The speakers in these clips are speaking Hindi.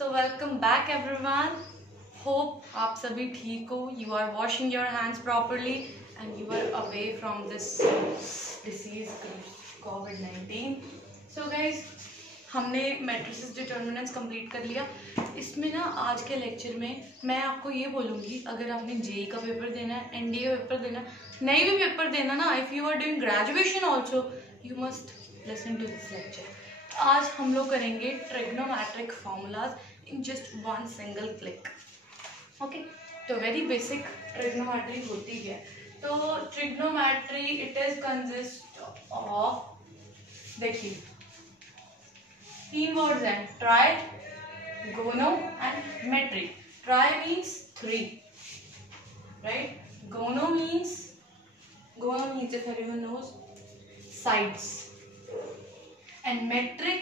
सो वेलकम बैक एवरीवन। होप आप सभी ठीक हो, you are washing your hands properly and you are away from this disease कोविड-19। सो गाइज, हमने मैट्रिसेस डिटर्मिनेंट्स कंप्लीट कर लिया। इसमें ना आज के लेक्चर में मैं आपको ये बोलूँगी, अगर आपने जेई का पेपर देना है, एनडीए का पेपर देना, नहीं भी पेपर देना ना, if you are doing graduation also, you must listen to this lecture. आज हम लोग करेंगे trigonometric formulas in just one single click. Okay, तो वेरी बेसिक ट्रिग्नोमेट्री होती है। तो trigonometry it is consist of, देखिए तीन वर्ड्स हैं, tri, gono and metry. Tri means 3, right? Gono means if everyone knows sides and metric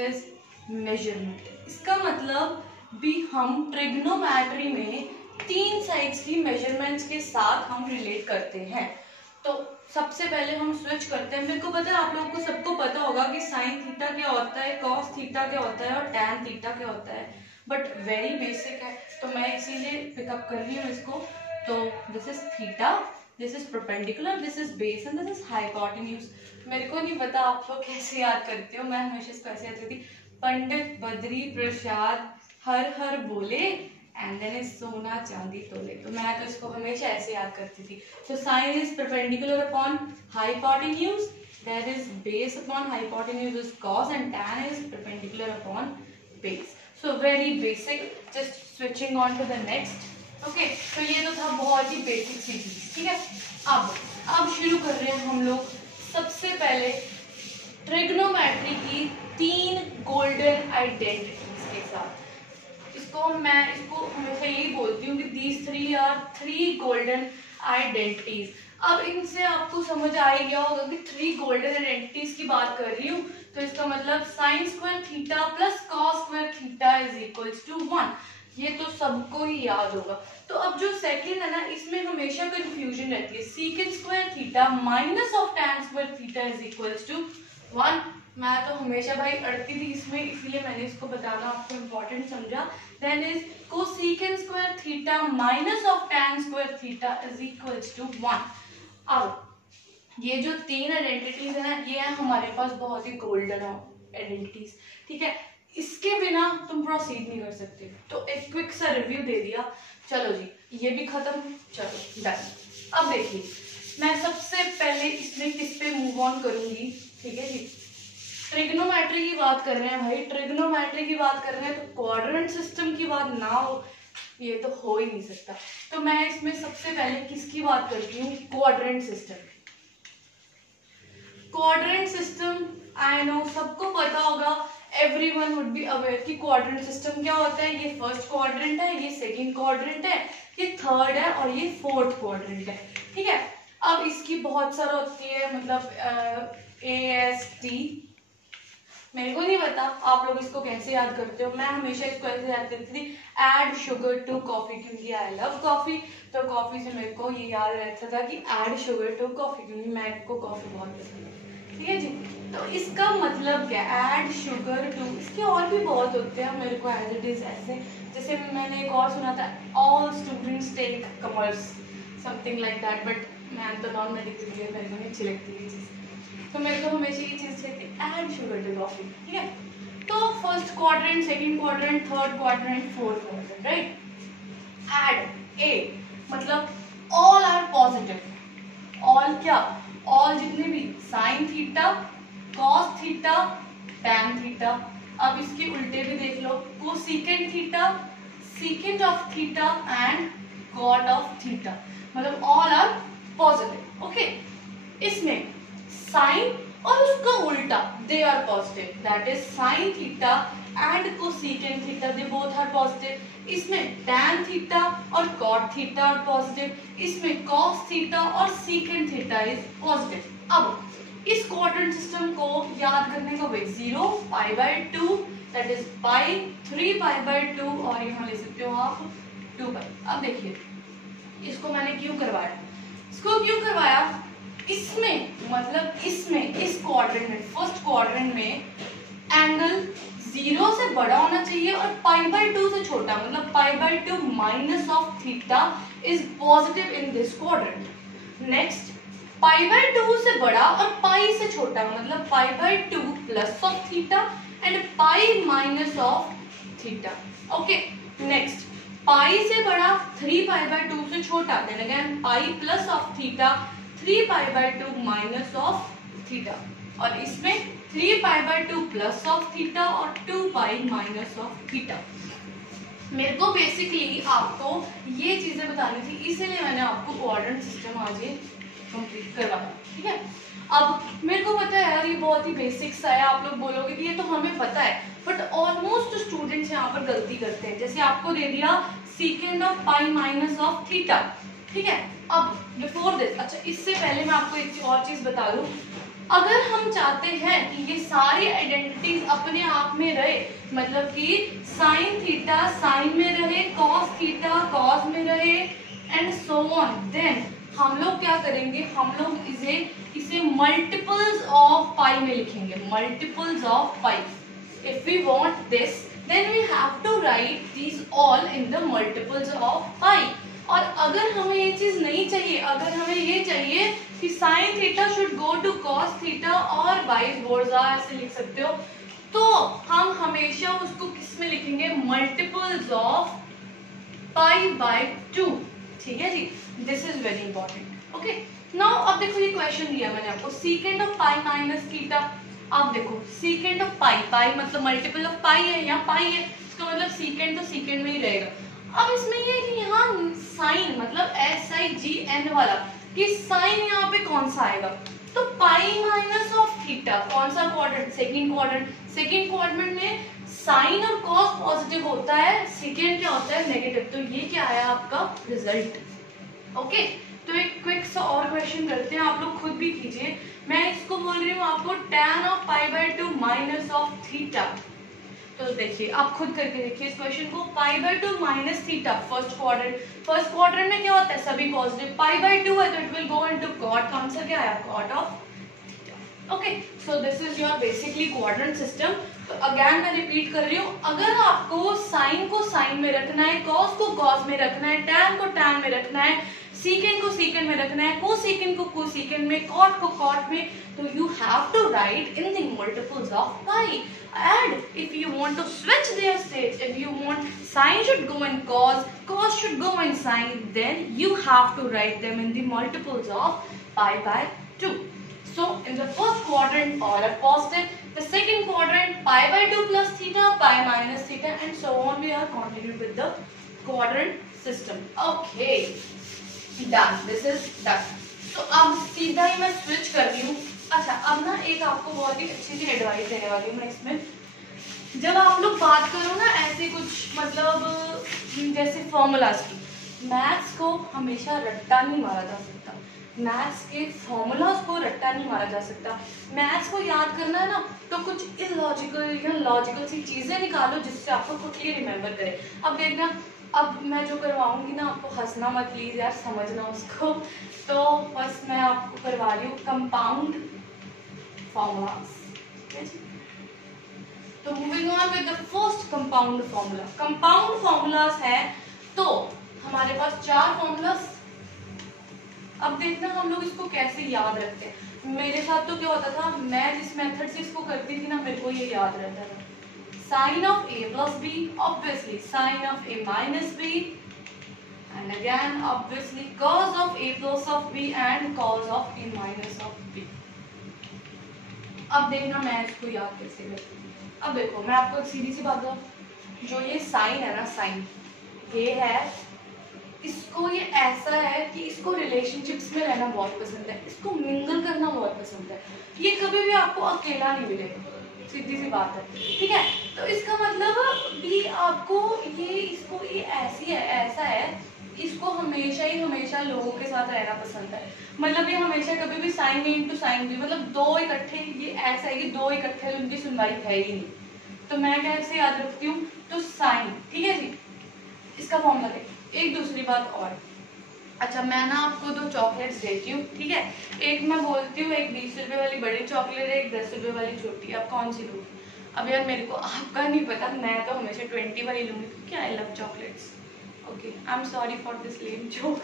is measurement। इसका मतलब भी हम ट्रिग्नोमेट्री में 3 साइड्स की मेजरमेंट्स के साथ हम रिलेट करते हैं। तो सबसे पहले हम स्विच करते हैं। मेरे को पता है, आप लोगों को सबको पता होगा कि साइन थीटा क्या होता है, कॉस थीटा क्या होता है और टैन थीटा क्या होता है, बट वेरी बेसिक है, तो मैं इसीलिए पिकअप कर रही हूँ इसको। तो this is theta, this is perpendicular, this is base and this is hypotenuse. मेरे को नहीं पता आप लोग कैसे याद करते हो, मैं हमेशा इसको ऐसे याद करती, पंडित बद्री प्रसाद हर हर बोले एंड देन इज सोना चांदी तोले। तो मैं तो इसको हमेशा ऐसे याद करती थी। तो sine is perpendicular upon hypotenuse, there is base upon hypotenuse is cos and tan is perpendicular upon base. So very basic, just switching on to the next. Okay, तो ये तो था बहुत ही बेसिक सी चीज, ठीक है। अब शुरू कर रहे हैं हम लोग। सबसे पहले ट्रिग्नोमेट्री की 3 गोल्डन आइडेंटिटीज के साथ। मैं इसको हमेशा यही बोलती हूँ कि these 3 are 3 golden identities। अब इनसे आपको समझ आ ही गया होगा कि 3 गोल्डन आइडेंटिटीज की बात कर रही हूँ, तो इसका मतलब sine square theta plus cos square theta is equals to 1। ये तो सबको ही याद होगा। तो अब जो सेकंड है ना, इसमें हमेशा कंफ्यूजन रहती है, secant square theta minus of tan square theta is equals to 1। मैं तो हमेशा भाई अड़ती थी इसमें, इसलिए मैंने इसको बताना आपको इम्पोर्टेंट समझा। Then is cosecant square theta minus of tan square theta is equals to 1। अब ये जो 3 आइडेंटिटीज है ना, ये है हमारे पास बहुत ही गोल्डन आइडेंटिटीज, ठीक है। इसके बिना तुम प्रोसीड नहीं कर सकते। तो एक क्विक सा रिव्यू दे दिया, चलो जी ये भी खत्म, चलो डन। अब देखिए, मैं सबसे पहले इसमें किस पे मूव ऑन करूंगी, ठीक है जी। ट्रिग्नोमेट्री की बात कर रहे हैं भाई, ट्रिग्नोमेट्री की बात कर रहे हैं, तो क्वाड्रेंट सिस्टम की बात ना हो, ये तो हो ही नहीं सकता। तो मैं इसमें सबसे पहले किसकी बात करती हूँ, quadrant system. Quadrant system I know सबको पता होगा, एवरीवन वुड बी अवेयर कि क्वाड्रेंट सिस्टम क्या होता है। ये फर्स्ट क्वाड्रेंट है, ये सेकंड क्वाड्रेंट है, ये थर्ड है और ये फोर्थ क्वाड्रेंट है, ठीक है। अब इसकी बहुत सारा होती है, मतलब AST, मेरे को नहीं पता आप लोग इसको कैसे याद करते हो। मैं हमेशा इसको ऐसे याद करती थी, ऐड शुगर टू कॉफी, क्योंकि आई लव कॉफी। तो कॉफी से मेरे को ये याद रहता था कि ऐड शुगर टू कॉफी, क्योंकि मैं को कॉफी बहुत पसंद है, ठीक है जी। तो इसका मतलब क्या, ऐड शुगर टू, इसके और भी बहुत होते हैं, मेरे को एज इट इज ऐसे, जैसे मैंने एक और सुना था, all students take commerce, something like that, but मैं तो नॉन मेडिकल है, मेरे को नहीं अच्छी लगती ये चीज़। तो मेरे को हमेशा ये चीज़ चाहिए, ऐड शुगर टू कॉफी, ठीक है। तो first quadrant, second quadrant, third quadrant, fourth quadrant, right. Add A मतलब ऑल आर पॉजिटिव। ऑल क्या, ऑल जितने भी sine theta, cos theta, tan theta. अब इसके उल्टे भी देख लो, cosecant theta, secant of theta and cot of theta, मतलब ऑल आर पॉजिटिव, ओके। इसमें साइन और उसका उल्टा, they are positive, that is sine theta and cosecant theta, they both are positive. इसमें टैन थीटा और कॉट थीटा आर पॉजिटिव। इसमें कॉस थीटा और सेकेंट थीटा इज पॉजिटिव। अब इस क्वाड्रेंट सिस्टम को याद करने का वे 0 π/2, दैट इज पाई 3 π/2, और यहाँ ले सकते हो आप 2 पाई। अब देखिए इसको मैंने क्यों करवाया, इसको क्यों करवाया, इसमें मतलब इसमें इस क्वाड्रेंट में, फर्स्ट क्वाड्रेंट में एंगल 0 से बड़ा होना चाहिए और π/2 से छोटा, मतलब π/2 minus of theta is positive in this quadrant. Next π/2 से बड़ा और पाई से छोटा, मतलब π/2 plus of theta and pi minus of theta. Okay, next pi से बड़ा 3π/2 से छोटा, then again pi plus of theta 3π/2 minus of theta, और इसमें 3π/2 प्लस ऑफ थीटा और 2π माइनस ऑफ थीटा। मेरे को बेसिकली आपको ये चीजें बतानी थी, इसीलिए मैंने आपको कोऑर्डिनेट सिस्टम आज ये कंप्लीट करवाया। ठीक है, अब मेरे को पता है यार ये बहुत ही बेसिक सा है, आप लोग बोलोगे कि ये तो हमें पता है, बट ऑलमोस्ट स्टूडेंट्स यहाँ पर गलती करते हैं। जैसे आपको दे दिया सीकेंड of pi minus of theta, ठीक है। अब बिफोर दिस, अच्छा इससे पहले मैं आपको एक और चीज बता दूं, अगर हम चाहते हैं कि ये सारी आइडेंटिटीज अपने आप में रहे, मतलब कि साइन थीटा साइन में रहे, कॉस थीटा कॉस में रहे एंड सो ऑन, देन हम लोग क्या करेंगे, हम लोग इसे मल्टीपल्स ऑफ पाई में लिखेंगे, multiples of pi. If we want this then we have to write these all in the multiples of pi. और अगर हमें ये चीज नहीं चाहिए, अगर हमें ये चाहिए कि sine theta should go to cos theta और वाइस वर्सा, ऐसे लिख सकते हो, तो हम हमेशा उसको किस में लिखेंगे, मल्टीपल्स ऑफ π/2। ठीक है जी, this is very important. Okay, now अब देखो ये क्वेश्चन दिया मैंने आपको, secant of pi minus theta. अब देखो सीकेंड ऑफ पाई, पाई मतलब मल्टीपल ऑफ पाई है, यहाँ पाई है, इसका मतलब सीकेंड तो सीकेंड में ही रहेगा। अब इसमें ये कि यहाँ साइन मतलब SIGN वाला, कि साइन यहाँ पे कौन सा आएगा, तो पाई माइनस ऑफ थीटा, कौन सा quadrant, second quadrant, second quadrant में साइन और कॉस पॉजिटिव होता है, सेकंड क्या होता है, नेगेटिव। तो ये क्या आया आपका रिजल्ट। ओके, तो एक क्विक सा और क्वेश्चन करते हैं, आप लोग खुद भी कीजिए। मैं इसको बोल रही हूँ आपको tan of π/2 minus of theta. तो देखिए आप खुद करके देखिए इस क्वेश्चन को, π/2 माइनस थीटा, फर्स्ट क्वाड्रेंट में क्या होता है, सभी पॉजिटिव, π/2 है तो it will go into cot, answer क्या आया, cot of theta. Okay, so this is your basically quadrant system. तो अगेन मैं रिपीट कर रही हूँ, अगर आपको साइन को साइन में रखना है, कॉस को कॉस में रखना है, टैन को टैन में रखना है, सीकेंड को सीकेंड में रखना है, कोसेकेंड को कोसेकेंड में, कॉट को कॉट में, तो you have to write in the multiples of pi. And if you want to switch their states, if you want sine should go in cos should go in sine, then you have to write them in the multiples of π/2. So in the first quadrant all are positive, the second quadrant π/2 plus theta, pi minus theta, and so on. We are continuing with the quadrant system. Okay, done. This is done. तो अब सीधा ही मैं स्विच कर रही हूँ। अच्छा, अब ना एक आपको बहुत ही अच्छी सी एडवाइस देने वाली हूँ मैं इसमें। जब आप लोग बात करो ना ऐसे कुछ मतलब जैसे फॉर्मूलाज की, मैथ्स को हमेशा रट्टा नहीं मारा जा सकता, मैथ्स के फॉर्मूलाज को रट्टा नहीं मारा जा सकता। मैथ्स को याद करना है ना तो कुछ इलॉजिकल या लॉजिकल सी चीजें निकालो जिससे आपको क्विकली रिमेम्बर करे। अब देखना, अब मैं जो करवाऊंगी ना, आपको हंसना मत प्लीज यार, समझना उसको। तो बस मैं आपको करवा रही हूँ कंपाउंड फॉर्मूलाज। तो moving on with the first compound formula. Compound formulas है तो हमारे पास 4 फॉर्मूलाज। अब देखना हम लोग इसको कैसे याद रखते हैं। मेरे साथ तो क्या होता था, मैं जिस मेथड से इसको करती थी ना, मेरे को ये याद रहता था, sin of a plus b, obviously sin of a minus b, and again obviously cos of a plus of b and cos of a minus of b. अब देखना मैं इसको याद कैसे करती हूँ। अब देखो मैं आपको एक सीधी सी बात बताऊँ, जो ये साइन है ना, साइन ये है, इसको ये ऐसा है कि इसको रिलेशनशिप्स में रहना बहुत पसंद है, इसको मिंगल करना बहुत पसंद है, ये कभी भी आपको अकेला नहीं मिलेगा, सीधी सी बात है, ठीक है। तो इसका मतलब भी आपको ये इसको ये ऐसी है, ऐसा है, इसको हमेशा ही हमेशा लोगों के साथ रहना पसंद है। मतलब ये हमेशा कभी भी sign A into sine B, मतलब दो इकट्ठे, ये ऐसा है कि दो इकट्ठे उनकी सुनवाई है ही नहीं। तो मैं कैसे याद रखती हूँ, तो साइन, ठीक है जी, इसका फॉर्मूला है। एक दूसरी बात और, अच्छा मैं ना आपको 2 चॉकलेट्स देती हूँ, ठीक है, एक मैं बोलती हूँ एक 20 रुपए वाली बड़ी चॉकलेट है, एक 10 रुपए वाली छोटी, आप कौन सी लो। अब यार मेरे को आपका नहीं पता, मैं तो हमेशा 20 वाली लूँगी क्योंकि I love chocolates. Okay, I am sorry for this lame joke,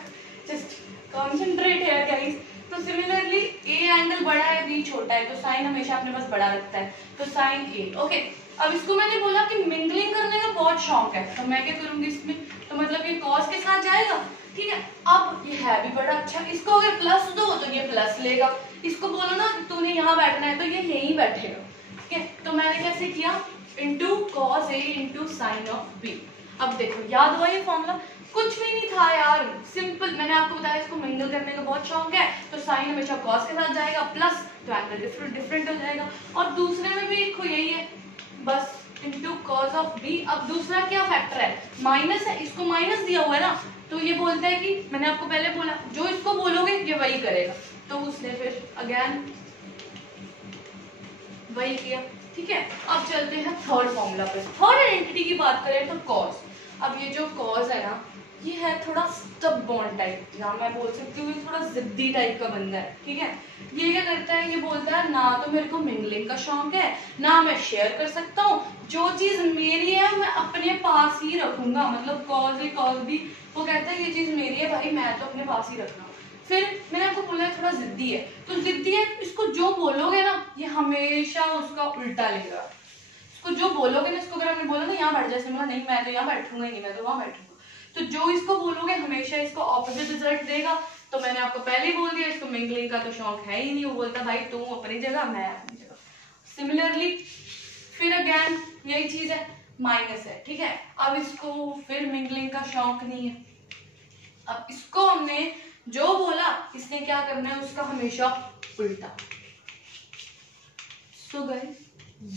just concentrate है गाइस। तो सिमिलरली ए एंगल बड़ा है, बी छोटा है, तो साइन हमेशा अपने पास बड़ा रखता है, तो साइन ए। ओके, अब इसको मैंने बोला कि मिंगलिंग करने का बहुत शौक है, तो मैं क्या करूंगी इसमें, तो मतलब ये कॉस के साथ जाएगा, ठीक है। अब ये है भी बड़ा अच्छा, इसको अगर प्लस दो तो ये प्लस लेगा, इसको बोलो ना तूने यहाँ बैठना है तो ये यहीं बैठेगा, ठीक है। तो मैंने कैसे किया, into cos A into sine of B. अब देखो याद हुआ ये फॉर्मूला, कुछ भी नहीं था यार, सिंपल। मैंने आपको बताया इसको मिंगल करने का बहुत शौक है, तो साइन हमेशा कॉस के साथ जाएगा, प्लस तो एंगल डिफरेंट हो जाएगा। और दूसरे में भी देखो यही है, बस इंटू कॉस ऑफ बी। अब दूसरा क्या फैक्टर है, माइनस है, इसको माइनस दिया हुआ है ना, तो ये बोलता है कि मैंने आपको पहले बोला जो इसको बोलोगे ये वही करेगा, तो उसने फिर अगेन वही किया, ठीक है। अब चलते हैं थर्ड फॉर्मूला पे। थर्ड आइडेंटिटी की बात करें तो कॉस। अब ये जो कॉस है ना, ये है थोड़ा स्टबबॉर्न टाइप, या मैं बोल सकती हूँ थोड़ा जिद्दी टाइप का बंदा है, ठीक है। ये क्या करता है, ये बोलता है ना तो मेरे को मिंगलिंग का शौक है, ना मैं शेयर कर सकता हूँ, जो चीज मेरी है मैं अपने पास ही रखूंगा। मतलब कॉस ए कॉस बी, वो कहता है ये चीज मेरी है भाई, मैं तो अपने पास ही रखना। फिर मैंने आपको बोला थोड़ा जिद्दी है, तो जिद्दी है, इसको जो बोलोगे ना ये हमेशा उसका उल्टा लेगा। इसको जो बोलोगे ना, इसको अगर हमने बोला ना यहाँ बैठ जाए, बोला नहीं मैं तो यहाँ बैठूंगा ही नहीं, मैं तो वहां बैठूंगा, तो जो इसको बोलोगे हमेशा इसको ऑपोजिट रिजल्ट देगा। तो मैंने आपको पहले ही बोल दिया, इसको मिंगलिंग का तो शौक है ही नहीं, वो बोलता भाई तू अपनी जगह मैं अपनी जगह। सिमिलरली फिर अगेन यही चीज है, माइनस है, ठीक है। अब इसको फिर मिंगलिंग का शौक नहीं है, अब इसको हमने जो बोला इसने क्या करना है, उसका हमेशा उल्टा। सो गाइस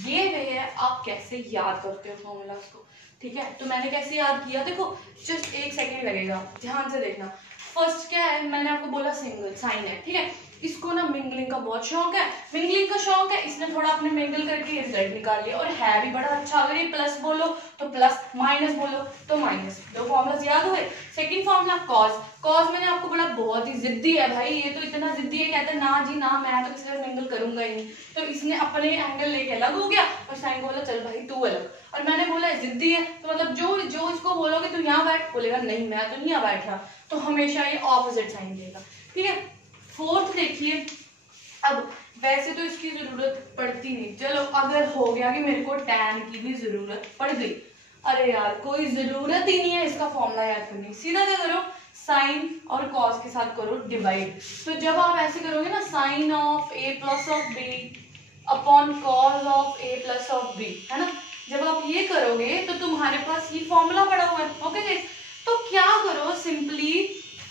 ये वे है आप कैसे याद करते हो फॉर्मूलाज को, ठीक है। तो मैंने कैसे याद किया, देखो जस्ट एक सेकेंड लगेगा, ध्यान से देखना। फर्स्ट क्या है, मैंने आपको बोला सिंगल साइन है, ठीक है। इसको ना मिंगलिंग का बहुत शौक है, मिंगलिंग का शौक है, इसने थोड़ा अपने मिंगल करके रिजल्ट निकाल लिया, और है भी बड़ा अच्छा। अगर ये प्लस बोलो तो प्लस, माइनस बोलो तो माइनस, दो फॉर्मुलाज याद हुए। Second formula cos. कॉस मैंने आपको बोला बहुत ही जिद्दी है भाई, ये तो इतना जिद्दी है, कहता है ना जी ना मैं तो किसी से मिंगल करूंगा ही नहीं, तो इसने अपने एंगल लेके अलग हो गया, और साइन को बोला चल भाई तू अलग। और मैंने बोला जिद्दी है, तो मतलब जो इसको बोलोगे तू यहाँ बैठ, बोलेगा नहीं मैं तो नहीं यहाँ बैठ रहा, तो हमेशा ये ऑपोजिट साइन देगा, ठीक है। फोर्थ देखिए, अब वैसे तो इसकी जरूरत पड़ती नहीं, चलो अगर हो गया कि मेरे को tan की भी जरूरत पड़ गई, अरे यार कोई जरूरत ही नहीं है इसका फॉर्मूला याद करने, सीधा क्या करो साइन और कॉस के साथ करो डिवाइड। तो जब आप ऐसे करोगे ना, sine of A plus of B upon cos of A plus of B, है ना, जब आप ये करोगे तो तुम्हारे पास ये फॉर्मूला पड़ा हुआ है। ओके गाइस, तो क्या करो, सिंपली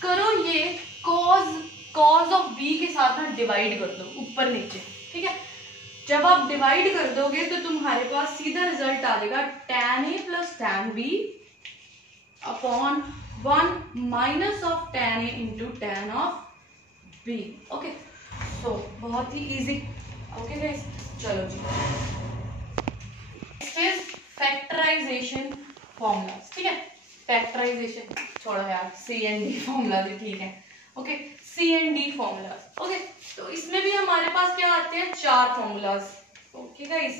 करो ये कॉस ऑफ बी के साथ ना डिवाइड कर दो ऊपर नीचे, ठीक है। जब आप डिवाइड कर दोगे तो तुम्हारे पास सीधा रिजल्ट आ जाएगा tan a plus tan b upon 1 minus of tan a into tan of b। Okay, so बहुत ही इजी। ओके गाइस, चलो जी, नेक्स्ट इज फैक्टराइजेशन फॉर्मूलाज, ठीक है। फैक्टराइजेशन छोड़ो यार, सी एंड डी फॉर्मूला भी ठीक है, okay, C and D formulas. Okay, तो इसमें भी हमारे पास क्या आते हैं, चार formulas. Okay guys,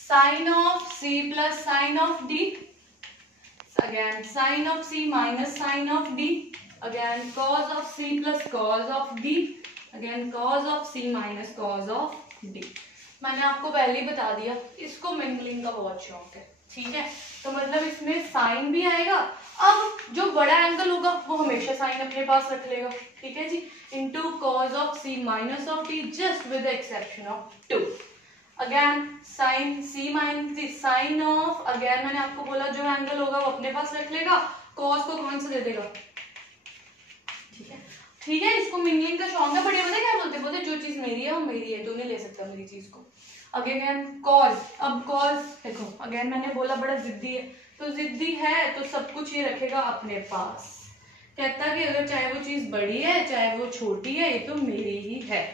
sine of C plus sine of D, again sine of C minus sine of D, again cos of C plus cos of D, again cos of C minus cos of D. मैंने आपको पहले ही बता दिया इसको मिंगलिंग का बहुत शौक है, ठीक है। तो मतलब इसमें साइन भी आएगा, अब जो बड़ा एंगल होगा वो हमेशा साइन अपने पास रख लेगा, ठीक है जी, into cos of C minus of D just with the exception of 2। Again sine C minus sine of, again मैंने आपको बोला जो एंगल होगा वो अपने पास रख लेगा, कॉस को कौन सा दे देगा, ठीक है, ठीक है। इसको मिंगलिंग का शौक है, बड़े बंदे क्या बोलते, बोलते जो चीज मेरी है वो मेरी है, तू नहीं ले सकता मेरी चीज को। अगेन कॉस, अब कॉस देखो अगेन मैंने बोला बड़ा जिद्दी है, तो जिद्दी है तो सब कुछ ये रखेगा अपने पास, कहता कि अगर चाहे वो चीज बड़ी है चाहे वो छोटी है ये तो मेरी ही है।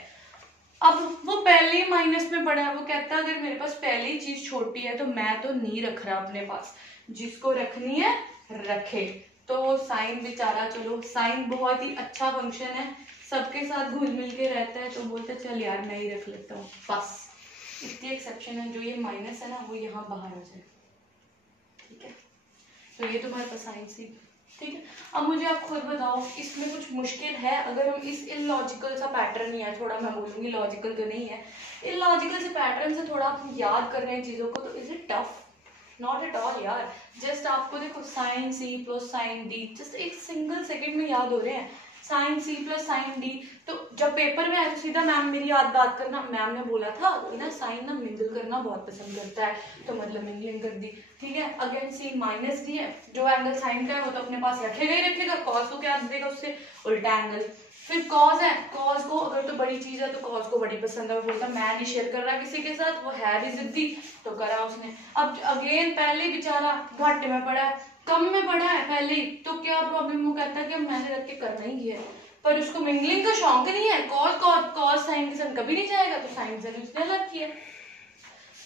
अब वो पहले ही माइनस में पड़ा है, वो कहता अगर मेरे पास पहले ही चीज छोटी है तो मैं तो नहीं रख रहा अपने पास, जिसको रखनी है रखे। तो साइन बेचारा, चलो साइन बहुत ही अच्छा फंक्शन है, सबके साथ घुल मिल के रहता है, तो बोलते चल यार मैं ही रख लेता हूँ बस। इतनी एक्सेप्शन है, जो ये माइनस है ना वो यहाँ बाहर आ जाए, ठीक है। तो ये तुम्हारे पास साइन सी, ठीक है। अब मुझे आप खुद बताओ इसमें कुछ मुश्किल है? अगर हम इस इलॉजिकल सा पैटर्न ही है, थोड़ा मैं बोलूँगी लॉजिकल तो नहीं है, इलॉजिकल से पैटर्न से थोड़ा आप याद कर रहे हैं चीज़ों को, तो is it tough? Not at all यार। जस्ट आपको देखो sine C plus sine D just एक सिंगल सेकेंड में याद हो रहे हैं, sine C plus sine D. तो जब पेपर में आए तो सीधा मैम मेरी याद बात करना, मैम ने बोला था कि ना साइन ना मिंगल करना बहुत पसंद करता है, तो मतलब मिंगलिंग कर दी, ठीक है। अगेन सी माइनस डी है, जो एंगल साइन का है वो तो अपने पास रखेगा ही रखेगा, कॉस को क्या देगा उससे, उल्टा एंगल। फिर कॉस है, कॉस को अगर तो बड़ी चीज है तो कॉस को बड़ी पसंद है, वो बोलता मैं नहीं शेयर कर रहा किसी के साथ, वो है भी जिद्दी तो करा उसने। अब अगेन पहले बेचारा घाटे में पड़ा है, कम में पड़ा है पहले ही, तो क्या प्रॉब्लम, वो कहता है कि मैंने रख के करना ही है, पर उसको मिंगलिंग का शौक नहीं है, कॉस कॉस कॉस साइन के साथ कभी नहीं जाएगा, तो साइन से उसने अलग किया।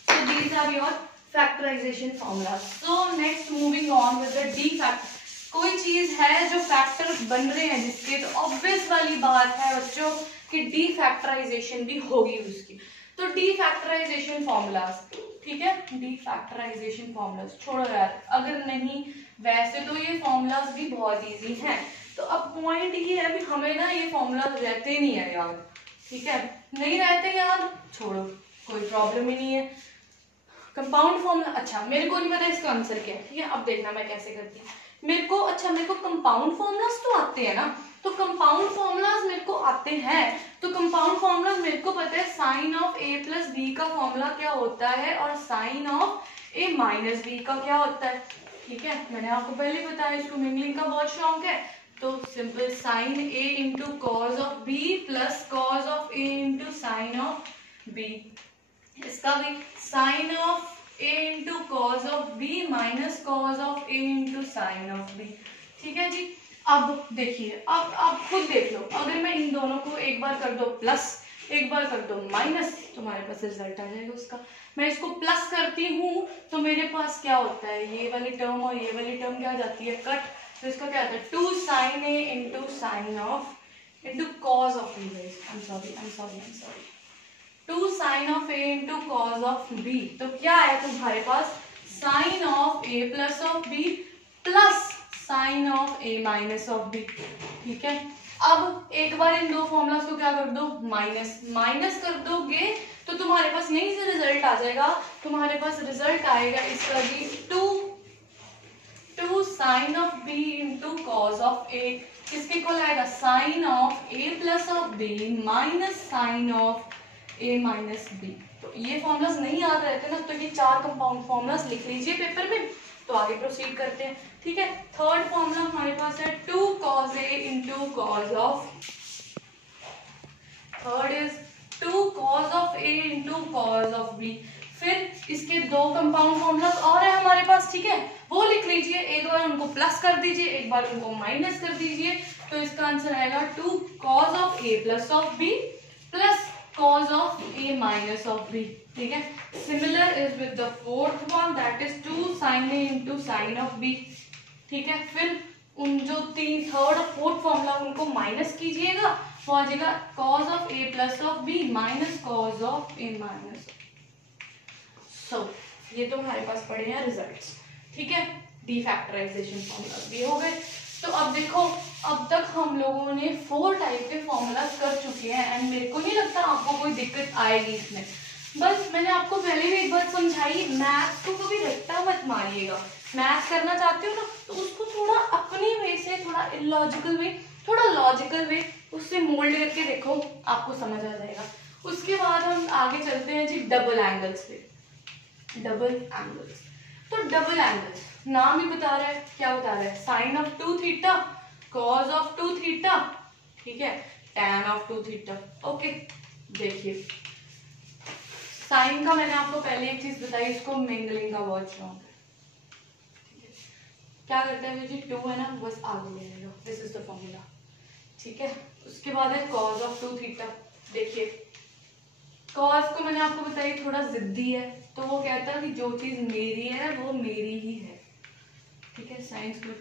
So these are your factorisation formula. So next moving on with the D factor. कोई चीज है जो फैक्टर बन रहे हैं जिसके, तो ऑब्वियस वाली बात है बच्चों कि डी फैक्टराइजेशन भी होगी उसकी। तो डी फैक्टराइजेशन फॉर्मूलाज, ठीक है, डी फैक्टराइजेशन फॉर्मूलाज छोड़ो यार, अगर नहीं वैसे तो ये फॉर्मूलाज भी बहुत इजी हैं। तो अब पॉइंट ये है भी हमें ना ये फॉर्मूलाज रहते नहीं है याद, ठीक है, नहीं रहते याद, छोड़ो कोई प्रॉब्लम ही नहीं है। कंपाउंड फॉर्मूला, अच्छा मेरे को नहीं पता इसका आंसर क्या है, ठीक है, अब देखना मैं कैसे करती हूँ। मेरे को कंपाउंड फॉर्मूलाज तो आते हैं ना, तो कंपाउंड फॉर्मूलाज मेरे को आते हैं, तो कंपाउंड फॉर्मूलाज मेरे को पता है sine of A plus B का फॉर्मूला क्या होता है और sine of A minus B का क्या होता है, ठीक है। मैंने आपको पहले बताया इसको मिंगलिंग का बहुत शौक है, तो simple sine A into cos of B plus cos of A into sine of B, इसका भी sine of a into cos of B minus cos of a into sine of B, ठीक है जी। अब देखिए, अब आप खुद देख लो, अगर मैं इन दोनों को एक बार कर दो प्लस, एक बार कर दो माइनस, तुम्हारे पास रिजल्ट आ जाएगा उसका। मैं इसको प्लस करती हूँ तो मेरे पास क्या होता है, ये वाली टर्म और ये वाली टर्म क्या जाती है, कट, तो इसका क्या होता है 2 sin a into sine of into cos of B, I am sorry 2 sin of a into cos of b, तो क्या आया तुम्हारे पास sine of a plus of b plus sine of a minus of b, ठीक है। अब एक बार इन दो फॉर्मूलास को क्या कर दो, माइनस माइनस कर दोगे तो तुम्हारे पास यहीं से रिजल्ट आ जाएगा, तुम्हारे पास रिजल्ट आएगा इसका भी 2 sine of b into cos of a, किसके इक्वल आएगा sine of a plus of b minus sine of a minus B. तो ये फॉर्मूलाज नहीं याद रहते ना, तो ये 4 कंपाउंड फॉर्मूलाज लिख लीजिए पेपर में, तो आगे प्रोसीड करते हैं, ठीक है। थर्ड फॉर्मूला हमारे पास है 2 cos a into cos of, third is 2 cos of a into cos of b। फिर इसके 2 कंपाउंड फॉर्मूलाज और है हमारे पास, ठीक है, वो लिख लीजिए, एक बार उनको प्लस कर दीजिए, एक बार उनको माइनस कर दीजिए, तो इसका आंसर आएगा 2 cos of a plus of b plus cos of a minus of b, ठीक है। Similar is with the fourth one, that is 2 sin a into sin of b, ठीक है। फिर उन जो थर्ड और फोर्थ फॉर्मूला उनको माइनस कीजिएगा, वो आ जाएगा cos of a plus of b minus cos of a minus। So ये तो हमारे पास पड़े हैं रिजल्ट्स, ठीक है, डी फैक्टराइजेशन फॉर्मूला भी हो गए। तो अब देखो, अब तक हम लोगों ने 4 टाइप के फॉर्मूलाज कर चुके हैं एंड मेरे को नहीं लगता आपको कोई दिक्कत आएगी इसमें। बस मैंने आपको पहले भी एक बात समझाई, मैथ्स को कभी रट्टा मत मारिएगा। मैथ्स करना चाहते हो ना तो उसको थोड़ा अपने वे से, थोड़ा इलॉजिकल वे, थोड़ा लॉजिकल वे, उससे मोल्ड करके देखो, आपको समझ आ जाएगा। उसके बाद हम आगे चलते हैं जी डबल एंगल्स पे। डबल एंगल्स, तो डबल एंगल्स नाम ही बता रहा है, क्या बता रहा है, sine of 2 theta, cos of 2 theta, ठीक है, टैन ऑफ 2 थीटा। ओके, देखिए साइन का मैंने आपको पहले एक चीज बताई, इसको मिंगलिंग का बहुत शौक है। क्या करता है जी, 2 है ना, बस आगे ले लेगा, दिस इज द फॉर्मूला, ठीक है। उसके बाद है कॉज ऑफ 2 थीटा। देखिए कॉज को मैंने आपको बताई थोड़ा जिद्दी है, तो वो कहता है कि जो चीज मेरी है वो मेरी ही है, ठीक है, साइंस को।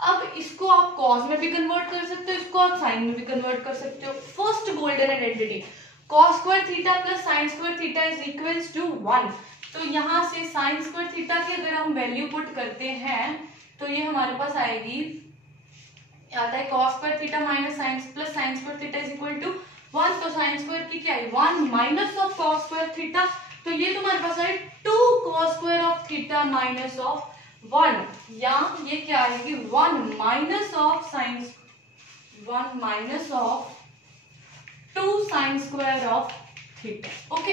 अब इसको आप कॉज में भी कन्वर्ट कर सकते हो, इसको आप साइन में भी कन्वर्ट कर सकते हो। First golden identity, cos square theta plus sine square theta is equals to 1। तो यहाँ से साइन स्क्वायर थीटा की अगर हम वैल्यू पुट करते हैं तो ये हमारे पास आएगी, आता है cos square theta minus sine plus sine square theta is equal to 1। तो साइन स्क्वायर की क्या है 1 minus of cos square theta, तो ये तुम्हारे पास है 2 cos square of theta minus of 1, या ये क्या आएगी 1 minus of sine 1 minus of 2 sine square of theta. Okay,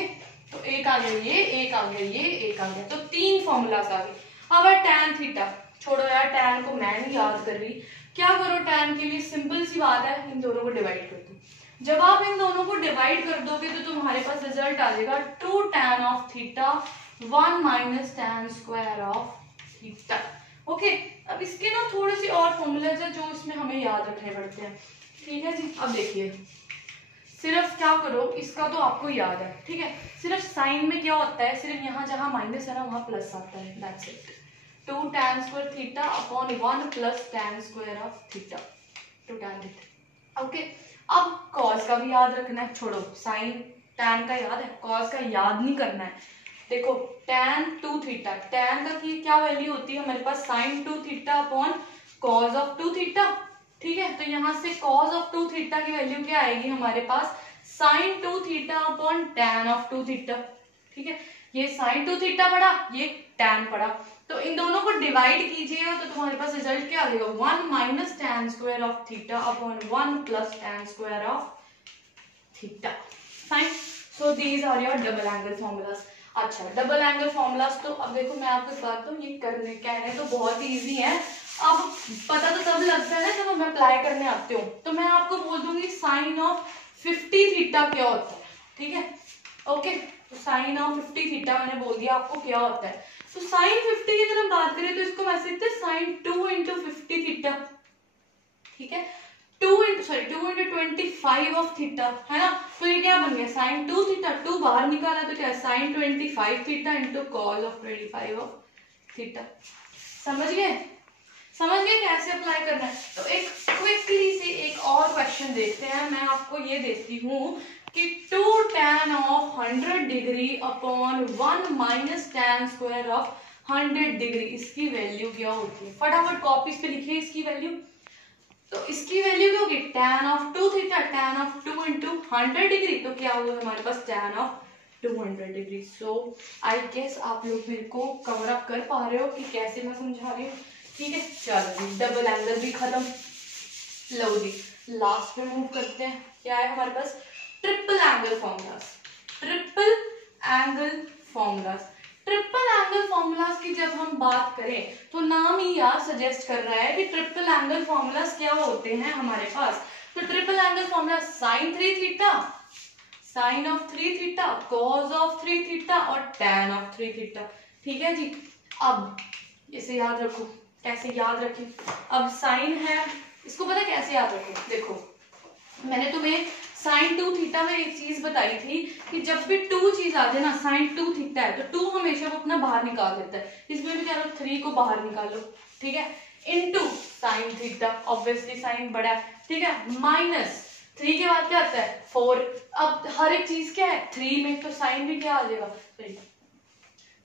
तो एक आ गया ये, एक आ गया ये, एक आ गया, तो 3 फॉर्मूलाज आ गए। अब tan थीटा, छोड़ो यार tan को मैं नहीं याद कर रही, क्या करो tan के लिए सिंपल सी बात है, इन दोनों को डिवाइड कर दो। जब आप इन दोनों को डिवाइड कर दोगे तो तुम्हारे पास रिजल्ट आ जाएगा 2 tan of theta 1 minus tan square of theta. Okay, अब इसके ना थोड़े से और फॉर्मूलाज है जो इसमें हमें याद रखने पड़ते हैं। ठीक है जी, अब देखिए सिर्फ क्या करो, इसका तो आपको याद है, ठीक है, सिर्फ साइन में क्या होता है, सिर्फ यहाँ जहाँ माइनस है ना वहाँ प्लस आता है, that's it. 2 tan square theta upon 1 plus tan square of theta, 2 tan theta. Okay, अब cos का भी याद रखना है, छोड़ो साइन tan का याद है, cos का याद नहीं करना है। देखो tan 2 थीटा, tan का की क्या वैल्यू होती है हमारे पास sin 2 theta upon cos of 2 theta. ठीक है, तो यहाँ से cos ऑफ 2 थीटा की वैल्यू क्या आएगी हमारे पास sin 2 theta upon tan of 2 theta. ठीक है, ये sin 2 थीटा पड़ा, ये tan पड़ा, तो इन दोनों को डिवाइड कीजिएगा तो तुम्हारे पास रिजल्ट क्या आ जाएगा 1 minus tan square of theta upon 1 plus tan square of theta. Fine, so these are your double angle formulas. अच्छा, डबल एंगल फॉर्मूलाज तो अब देखो मैं आपको बताता हूँ, ये कहने तो बहुत ही इजी है, अब पता तो तब लगता है ना जब हम अप्लाई करने आते हो। तो मैं आपको बोल दूंगी साइन ऑफ 50 थीटा क्या होता है। ठीक है, ओके, तो साइन ऑफ 50 थीटा मैंने बोल दिया आपको क्या होता है। तो साइन 50 की अगर हम बात करें तो इसको वैसे लिखते हैं साइन 2 इंटू 50 थीटा। ठीक है, 2 इंटू 25 ऑफ थीटा, है ना, तो ये क्या बन गया साइन 2 थीटा, 2 बाहर निकाला तो क्या sine 25 theta into cos of 25 of theta. समझ गए, समझ गए कैसे अप्लाई करना है। तो एक क्विकली से एक और क्वेश्चन देखते हैं, मैं आपको ये देती हूँ कि 2 tan of 100 degree upon 1 minus tan square of 100 degree, इसकी वैल्यू क्या होती है। फटाफट कॉपीज पे लिखिए इसकी वैल्यू। तो इसकी वैल्यू क्या होगी tan of 2 theta, tan of 2 into 100 degree, तो क्या होगा हमारे पास tan of 200 degree. So I guess आप लोग मेरे को कवर अप कर पा रहे हो कि कैसे मैं समझा रही हूँ। ठीक है, चलो जी, डबल एंगल भी खत्म। लो जी, लास्ट में मूव करते हैं, क्या है हमारे पास triple angle formulas. Triple angle formulas, triple angle formulas की जब हम बात करें तो नाम ही यार सजेस्ट कर रहा है कि ट्रिपल एंगल फॉर्मूलाज क्या होते हैं हमारे पास। तो triple angle formula sine 3 theta, sine of 3 theta, cos of 3 theta और टैन ऑफ 3 थीटा। ठीक है जी, अब इसे याद रखो, कैसे याद रखें। अब साइन है, इसको पता कैसे याद रखें, देखो मैंने तुम्हें साइन 2 थीटा में एक चीज बताई थी कि जब भी 2 चीज आ जाए ना, साइन 2 थीटा है तो 2 हमेशा वो अपना बाहर निकाल देता है। इसमें भी क्या करो 3 को बाहर निकालो, ठीक है, into sine theta, obviously sine बड़ा है, ठीक है, माइनस 3 के बाद क्या आता है 4। अब हर एक चीज क्या है 3 में, तो साइन भी क्या आ जाएगा,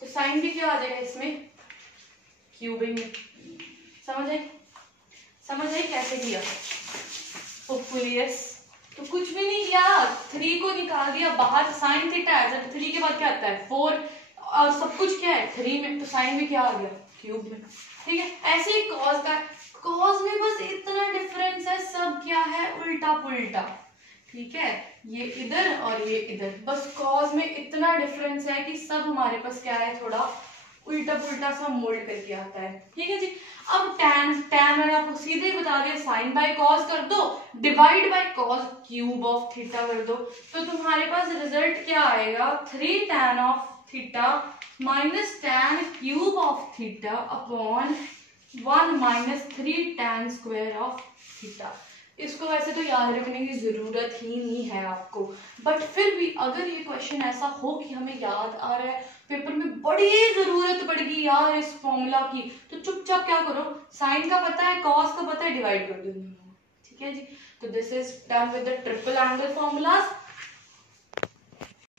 तो साइन भी क्या आ जाएगा इसमें क्यूबिंग में। समझ आई कैसे किया, होपफुली यस। तो कुछ भी नहीं किया, 3 को निकाल दिया बाहर, साइन थीटा है, 3 के बाद क्या आता है 4, और सब कुछ क्या है 3 में, तो साइन भी क्या आ गया क्यूब में। ठीक है, ऐसे ही कॉस का, कॉस में बस इतना डिफरेंस है, सब क्या है उल्टा पुल्टा। ठीक है, ये इधर और ये इधर, बस कॉस में इतना डिफरेंस है कि सब हमारे पास क्या है थोड़ा उल्टा पुल्टा सा मोल्ड करके आता है। ठीक है जी, अब टैन, टैन मैंने आपको सीधे ही बता दिया, साइन बाय कॉस कर दो, divide by cos cube of theta कर दो, तो तुम्हारे पास रिजल्ट क्या आएगा 3 tan of theta minus tan cube of theta upon 1 minus 3 tan square of theta. इसको वैसे तो याद रखने की जरूरत ही नहीं है आपको, बट फिर भी अगर ये क्वेश्चन ऐसा हो कि हमें याद आ रहा है, पेपर में बड़ी जरूरत पड़ेगी यार इस फॉर्मूला की, तो चुपचाप क्या करो, साइन का पता है कॉस का पता है, डिवाइड कर दो। ठीक है जी, तो this is done with the triple angle formulas.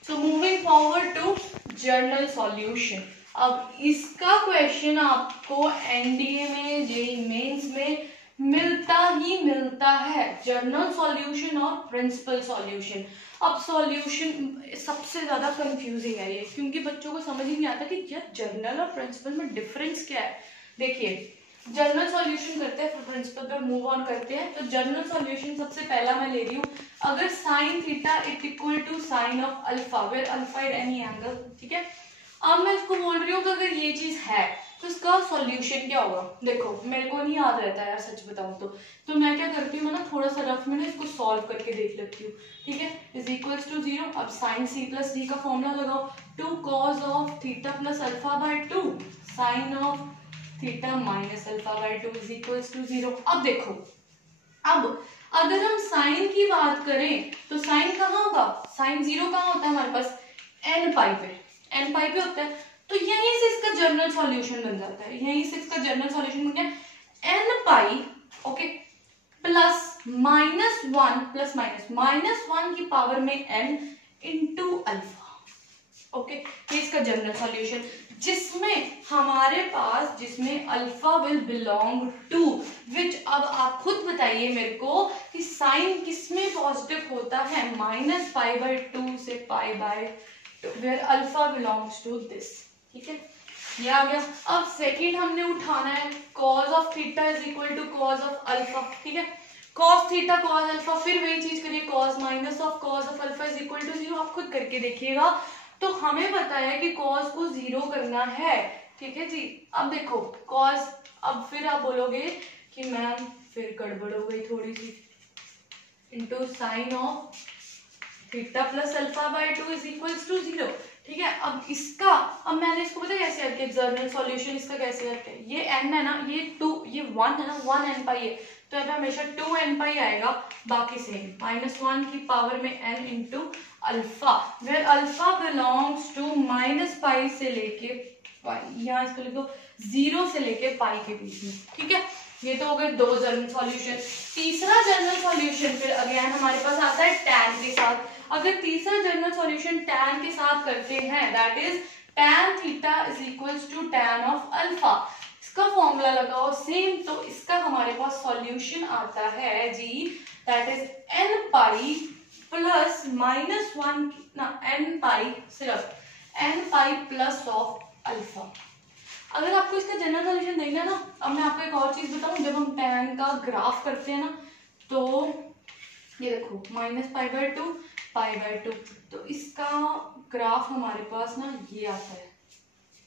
So moving forward to general solution. अब इसका क्वेश्चन आपको एनडीए में, जेईई मेंस में मिलता ही मिलता है, जर्नल सॉल्यूशन और प्रिंसिपल सॉल्यूशन। अब सॉल्यूशन सबसे ज्यादा कंफ्यूजिंग है ये, क्योंकि बच्चों को समझ ही नहीं आता कि यार जर्नल और प्रिंसिपल में डिफरेंस क्या है। देखिए जर्नल सॉल्यूशन करते हैं, फिर प्रिंसिपल पर मूव ऑन करते हैं। तो जर्नल सॉल्यूशन सबसे पहला मैं ले रही हूँ, अगर sine theta is equal to sine of alpha where alpha is any angle, ठीक है। अब मैं इसको बोल रही हूँ कि अगर ये चीज है तो इसका सॉल्यूशन क्या होगा। देखो मेरे को नहीं याद रहता यार, सच बताऊं तो मैं क्या करती हूँ ना, थोड़ा सा रफ में ना इसको सॉल्व करके देख लेती हूँ, ठीक है। Is equals to 0। अब साइन सी प्लस डी का फॉर्मूला लगाओ, 2 cos of theta plus alpha by 2 sine of theta minus alpha by 2 is equals to 0। अब देखो, अब अगर हम साइन की बात करें तो साइन कहाँ होगा, साइन 0 कहाँ होता है हमारे पास, एन पाई पे, एन पाई पे होता है। तो यहीं से इसका जर्नल सॉल्यूशन बन जाता है, यहीं से इसका जर्नल सॉल्यूशन बन गया एन पाई, ओके, प्लस -1 प्लस -1 की पावर में n इंटू अल्फा, ओके। ये इसका जर्नल सॉल्यूशन, जिसमें हमारे पास, जिसमें अल्फा विल बिलोंग टू विच। अब आप खुद बताइए मेरे को कि साइन किसमें पॉजिटिव होता है, -π/2 से π/2 where alpha belongs to this, ठीक है। ये आ गया। अब सेकंड हमने उठाना है cos of theta is equal to cos of alpha, ठीक है। cos थीटा cos अल्फा, फिर वही चीज करिए, cos minus of cos of alpha is equal to 0। आप खुद करके देखिएगा। तो हमें पता है कि cos को 0 करना है, ठीक है जी। अब देखो cos, अब फिर आप बोलोगे कि मैम फिर गड़बड़ हो गई थोड़ी सी, into sine of theta plus alpha by 2 is equals to 0, ठीक है। अब इसका, अब मैंने इसको पता कैसे करके जर्नल सॉल्यूशन इसका कैसे करते हैं, ये n है ना, ये 2, ये 1 है ना, 1 n पाई है, तो यहाँ पे हमेशा 2 n पाई आएगा, बाकी सेम -1 की पावर में n into alpha, where alpha belongs to -π से लेके पाई, यहाँ इसको लिख दो 0 से लेके पाई के बीच में, ठीक है। ये तो हो गए 2 जर्नल सॉल्यूशन। तीसरा जर्नल सॉल्यूशन फिर अगेन हमारे पास आता है tan के साथ। अगर तीसरा जर्नल सॉल्यूशन tan के साथ करते हैं, that is tan theta is equals to tan of alpha, इसका फॉर्मूला लगाओ सेम, तो इसका हमारे पास सॉल्यूशन आता है जी, that is n pi plus -1 ना, n पाई, सिर्फ n pi plus of alpha. अगर आपको इसका जनरल सॉल्यूशन देखना ना, अब मैं आपको एक और चीज बताऊं, जब हम tan का ग्राफ करते हैं ना, तो ये देखो -π/2 π/2, तो इसका ग्राफ हमारे पास ना ये आता है,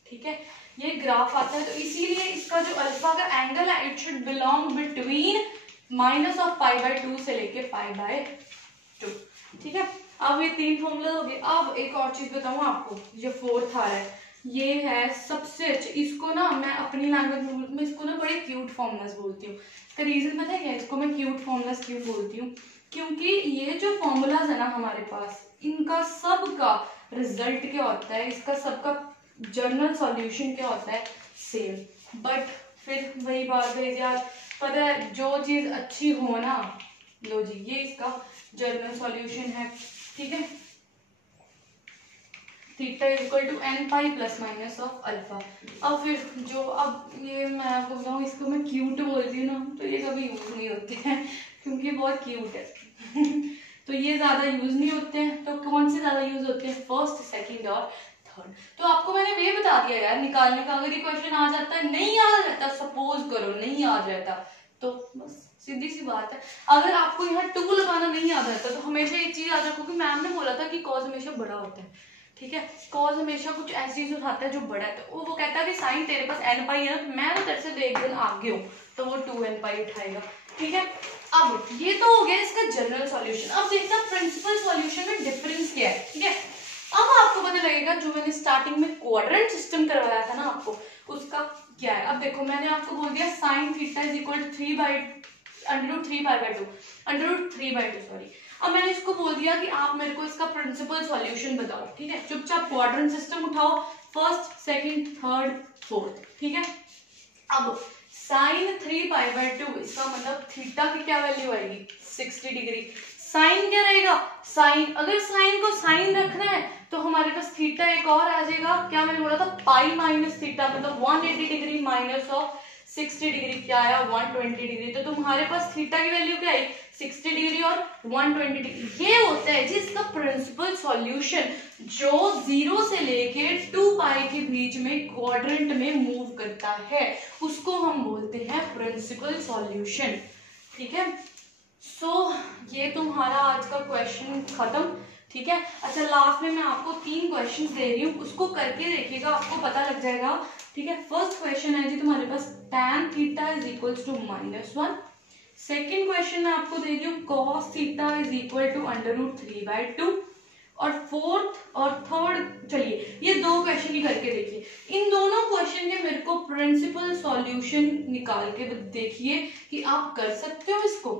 ठीक है। ये ग्राफ आता है, तो इसीलिए इसका जो अल्फा का एंगल है, इट शुड बिलोंग बिटवीन -π/2 से लेके π/2, ठीक है। अब ये 3 फॉर्मूला हो गए। अब एक और चीज बताऊं आपको, ये 4th आ रहा है, ये है सबसे अच्छे, इसको ना मैं अपनी लैंग्वेज में इसको ना बड़े क्यूट फॉर्मूलाज बोलती हूँ। इसका रीजन पता है क्या, इसको मैं क्यूट फॉर्मूलाज क्यों बोलती हूँ, क्योंकि ये जो फॉर्मूलाज है ना हमारे पास, इनका सबका रिजल्ट क्या होता है, इसका सबका जर्नल सॉल्यूशन क्या होता है, सेम। बट फिर वही बात है यार, पता है जो चीज अच्छी हो ना, लो जी ये इसका जर्नल सॉल्यूशन है, ठीक है। Theta is equal to n pi plus minus of alpha. अब फिर जो, अब ये मैं आपको बताऊँ, इसको मैं क्यूट बोलती हूँ ना, तो ये कभी यूज नहीं होते हैं, क्योंकि बहुत क्यूट है तो ये ज्यादा यूज नहीं होते हैं। तो कौन से ज्यादा यूज होते हैं, फर्स्ट, सेकंड और थर्ड। तो आपको मैंने वे बता दिया यार निकालने का। अगर ये क्वेश्चन आ जाता है, नहीं याद रहता, सपोज करो नहीं याद रहता, तो बस सीधी सी बात है, अगर आपको यहाँ 2 लगाना नहीं याद रहता, तो हमेशा एक चीज याद रखो कि मैम ने बोला था कि कॉज हमेशा बड़ा होता है, ठीक है। कॉज हमेशा कुछ ऐसी चीज उठाता है जो बड़ा है, तो वो कहता है कि साइन तेरे पास n पाई है ना, मैं तो तेरे से एक दिन आगे हूँ, तो वो 2n पाई उठाएगा, ठीक है। अब ये तो हो गया इसका जनरल सॉल्यूशन। अब देखते हैं प्रिंसिपल सॉल्यूशन में डिफरेंस क्या है, ठीक है। अब आपको पता लगेगा, जो मैंने स्टार्टिंग में क्वाड्रेंट सिस्टम करवाया था ना आपको, उसका क्या है। अब देखो मैंने आपको बोल दिया sine theta is equal to 3/2 sorry. अब मैंने इसको बोल दिया कि आप मेरे को इसका प्रिंसिपल सॉल्यूशन बताओ, ठीक है। चुपचाप क्वाड्रेंट सिस्टम उठाओ, फर्स्ट, सेकंड, थर्ड, फोर्थ, ठीक है। अब साइन 3π/2, इसका मतलब थीटा की क्या वैल्यू आएगी, 60 डिग्री। साइन क्या रहेगा, साइन, अगर साइन को साइन रखना है तो हमारे पास थीटा एक और आ जाएगा, क्या मैंने बोला था, पाई माइनस थीटा, मतलब 180 डिग्री माइनस ऑफ 60 डिग्री क्या आया, 120 डिग्री। तो तुम्हारे पास थीटा की वैल्यू क्या आई, 60 डिग्री और 120 डिग्री। ये होता है जी इसका प्रिंसिपल सॉल्यूशन, जो 0 से लेके 2 पाई के बीच में क्वाड्रेंट में मूव करता है, उसको हम बोलते हैं प्रिंसिपल सॉल्यूशन। ठीक है, सो ये तुम्हारा आज का क्वेश्चन खत्म। ठीक है, अच्छा लास्ट में मैं आपको 3 क्वेश्चंस दे रही हूँ, उसको करके देखिएगा, आपको पता लग जाएगा। ठीक है, फर्स्ट क्वेश्चन है जी तुम्हारे पास tan theta is equals to -1। Second question मैं आपको दे रही हूँ cos theta is equal to √3/2। और फोर्थ और थर्ड, चलिए ये 2 क्वेश्चन ही करके देखिए। इन दोनों क्वेश्चन के मेरे को प्रिंसिपल सॉल्यूशन निकाल के देखिए कि आप कर सकते हो इसको।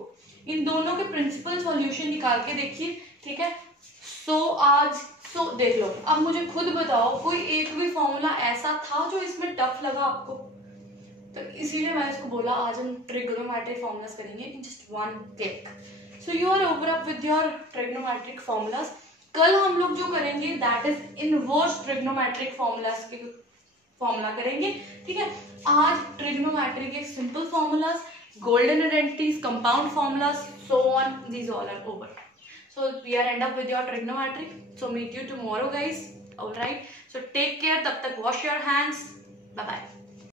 इन दोनों के प्रिंसिपल सॉल्यूशन निकाल के देखिए। ठीक है, सो देख लो, अब मुझे खुद बताओ कोई एक भी फॉर्मूला ऐसा था जो इसमें टफ लगा आपको, तो इसीलिए मैं इसको बोला आज हम ट्रिग्नोमेट्रिक फॉर्मूलाज करेंगे in just 1 click. So you are over up with your trigonometric formulas. कल हम लोग जो करेंगे that is inverse trigonometric formulas के फॉर्मूला करेंगे। ठीक है, आज ट्रिग्नोमेट्री के simple formulas, golden identities, compound formulas, so on, these all are over. So we are end up with your trigonometry. So meet you tomorrow guys. All right, so take care, tab tak wash your hands, bye bye.